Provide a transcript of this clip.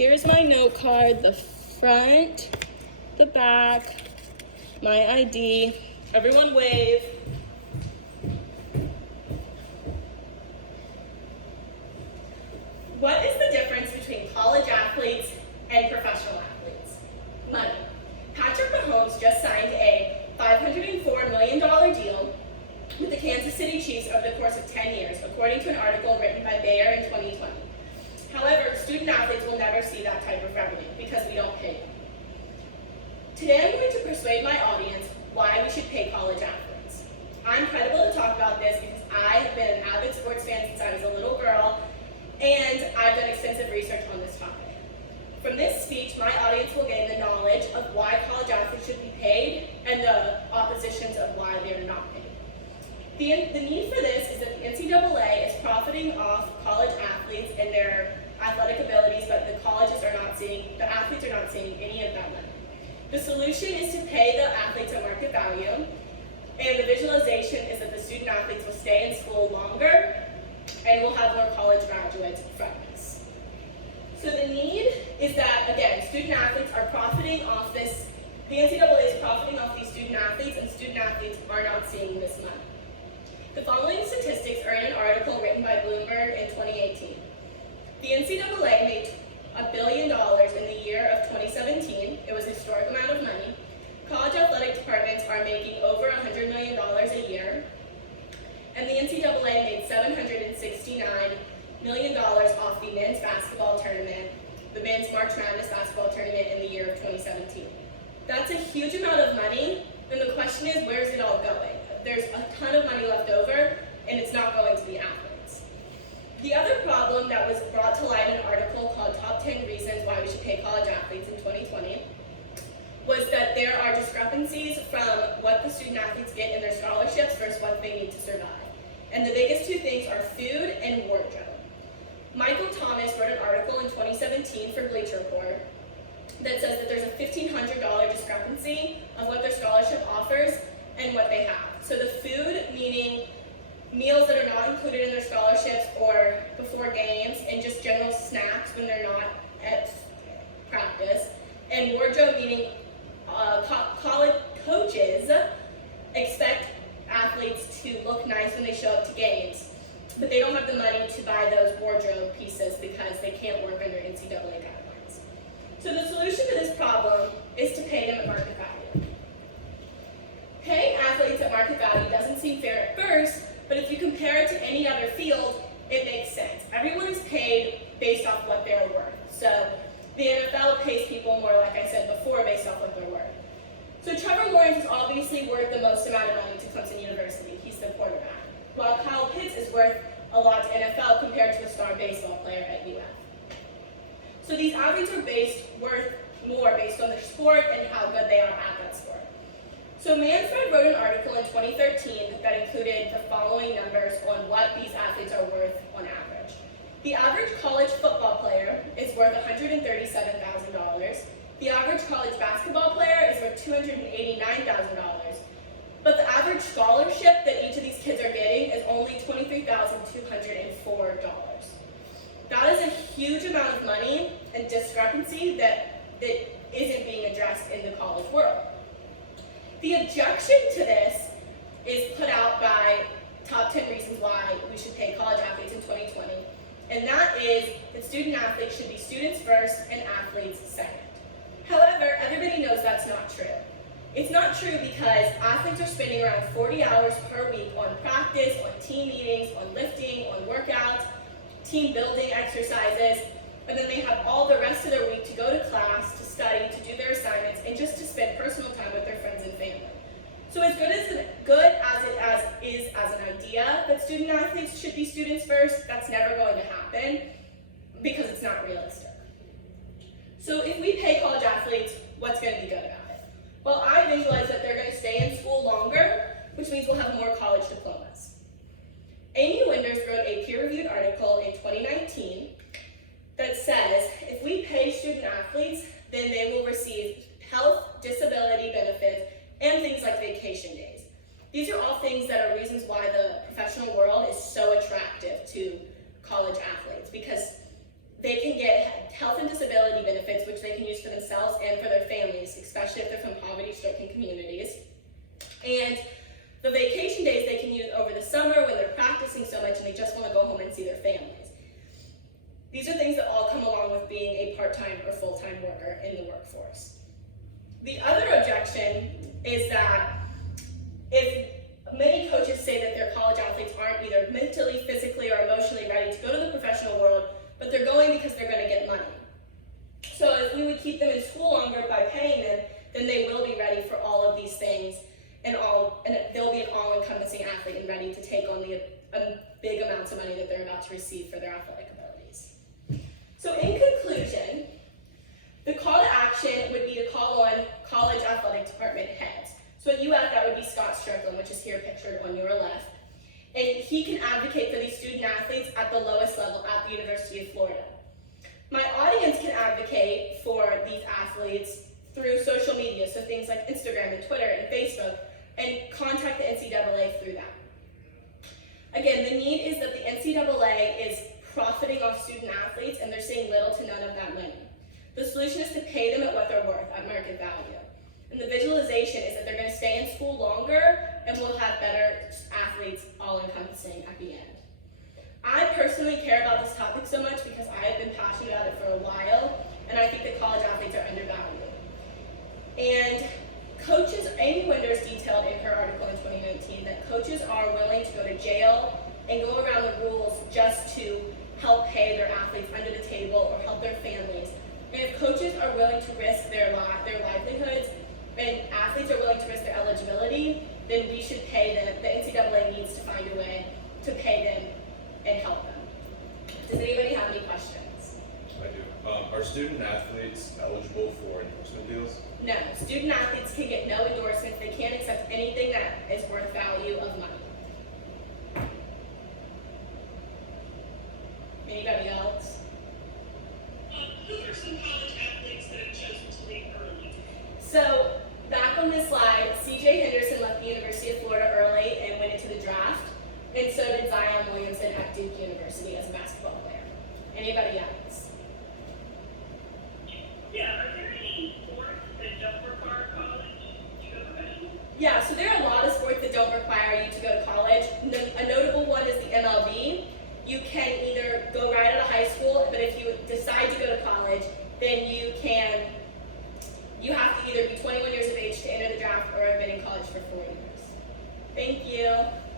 here's my note card, the front, the back, my ID. Everyone wave. What is the difference between college athletes and professional athletes? Money. Patrick Mahomes just signed a $504 million deal with the Kansas City Chiefs over the course of 10 years, according to an article written by Bayer in 2020. However, student athletes will never see that type of revenue because we don't pay them. Today I'm going to persuade my audience why we should pay college athletes. I'm credible to talk about this because I have been an avid sports fan since I was a little girl, and I've done extensive research on this topic. From this speech, my audience will gain the knowledge of why college athletes should be paid and the oppositions of why they are not paid. The need for this is that the NCAA is profiting off college athletes and their athletic abilities, but the athletes are not seeing any of that money. The solution is to pay the athletes a market value, and the visualization is that the student athletes will stay in school longer and we'll have more college graduates from this. So the need is that, again, student athletes are profiting off this. The NCAA is profiting off these student athletes, and student athletes are not seeing this money. The following statistics are in an article written by Bloomberg in 2018. The NCAA made $1 billion in the year of 2017. It was a historic amount of money. College athletic departments are making over $100 million a year. And the NCAA made $769 million off the men's basketball tournament, the men's March Madness basketball tournament in the year of 2017. That's a huge amount of money, and the question is, where is it all going? There's a ton of money left over, and it's not going to the athletes. The other problem that was brought to light in an article called Top 10 Reasons Why We Should Pay College Athletes in 2020 was that there are discrepancies from what the student athletes get in their scholarships versus what they need to survive. And the biggest two things are food and wardrobe. Michael Thomas wrote an article in 2017 for Bleacher Report that says that there's a $1,500 discrepancy of what their scholarship offers and what they have. So the food, meaning meals that are not included in their scholarships or before games, and just general snacks when they're not at practice. And wardrobe, meaning college coaches expect athletes to look nice when they show up to games, but they don't have the money to buy those wardrobe pieces because they can't work under NCAA guidelines. So the solution to this problem is to pay them at market value. Paying athletes at market value doesn't seem fair at first, but if you compare it to any other field, it makes sense. Everyone is paid based off what they're worth. So the NFL pays people more, like I said before, based off what they're worth. So Trevor Lawrence is obviously worth the most amount of money to Clemson University. He's the quarterback. While Kyle Pitts is worth a lot to NFL compared to a star baseball player at UF. So these athletes are worth more based on their sport and how good they are at that sport. So Manfred wrote an article in 2013 that included the following numbers on what these athletes are worth on average. The average college football player is worth $137,000. The average college basketball player is worth $289,000. But the average scholarship that each of these kids are getting is only $23,204. That is a huge amount of money and discrepancy that isn't being addressed in the college world. The objection to this is put out by Top 10 Reasons Why We Should Pay College Athletes in 2020, and that is that student athletes should be students first and athletes second. However, everybody knows that's not true. It's not true because athletes are spending around 40 hours per week on practice, on team meetings, on lifting, on workouts, team building exercises, and then they have all the rest of their week to go to class, to study, to do their assignments, and just to spend personal time with their friends and family. So as good as it is as an idea that student athletes should be students first, that's never going to happen because it's not realistic. So if we pay college athletes, what's going to be good about it? Well, I visualize that they're going to stay in school longer, which means we'll have more college diplomas. Amy Winders wrote a peer-reviewed article in 2019 that says if we pay student athletes, then they will receive health, disability benefits, and things like vacation days. These are all things that are reasons why the professional world is so attractive to college athletes, because they can get health and disability benefits, which they can use for themselves and for their families, especially if they're from poverty-stricken communities. And the vacation days they can use over the summer when they're practicing so much and they just want to go home and see their families. These are things that all come along with being a part-time or full-time worker in the workforce. The other objection is that if many coaches say that their college athletes aren't either mentally, physically, or emotionally ready to go to the professional world, but they're going because they're going to get money. So if we would keep them in school longer by paying them, then they will be ready for all of these things, and they'll be an all-encompassing athlete and ready to take on the big amounts of money that they're about to receive for their athletic abilities. So in conclusion, the call to action would be to call on college athletic department heads. So at UF, that would be Scott Strickland, which is here pictured on your left. And he can advocate for these student athletes at the lowest level at the University of Florida. My audience can advocate for these athletes through social media, so things like Instagram and Twitter and Facebook, and contact the NCAA through that. Again, the need is that the NCAA is profiting off student athletes and they're seeing little to none of that money. The solution is to pay them at what they're worth, at market value. And the visualization is that they're going to stay in school longer and we'll have better athletes all-encompassing at the end. I personally care about this topic so much because I have been passionate about it for a while, and I think that college athletes are undervalued. And coaches, Amy Winders detailed in her article in 2019 that coaches are willing to go to jail and go around the rules just to help pay their athletes under the table or help their families. And if coaches are willing to risk their livelihoods and athletes are willing to risk their eligibility, then we should pay them. The NCAA needs to find a way to pay them and help them. Does anybody have any questions? I do. Are student athletes eligible for endorsement deals? No. Student athletes can get no endorsements. They can't accept anything that is worth value of money. Anybody else? Who are some college athletes that have chosen to leave early? So, back on this slide, C.J. Henderson left the University of Florida early and went into the draft, and so did Zion Williamson at Duke University as a basketball player. Anybody else? Yeah, are there any sports that don't require college to go professional? Yeah, so there are a lot of sports that don't require you to go to college. A notable one is the MLB. You can either go right out of high school, but if you decide to go to college, then you have to either be 21 years of age to enter the draft or have been in college for 4 years. Thank you.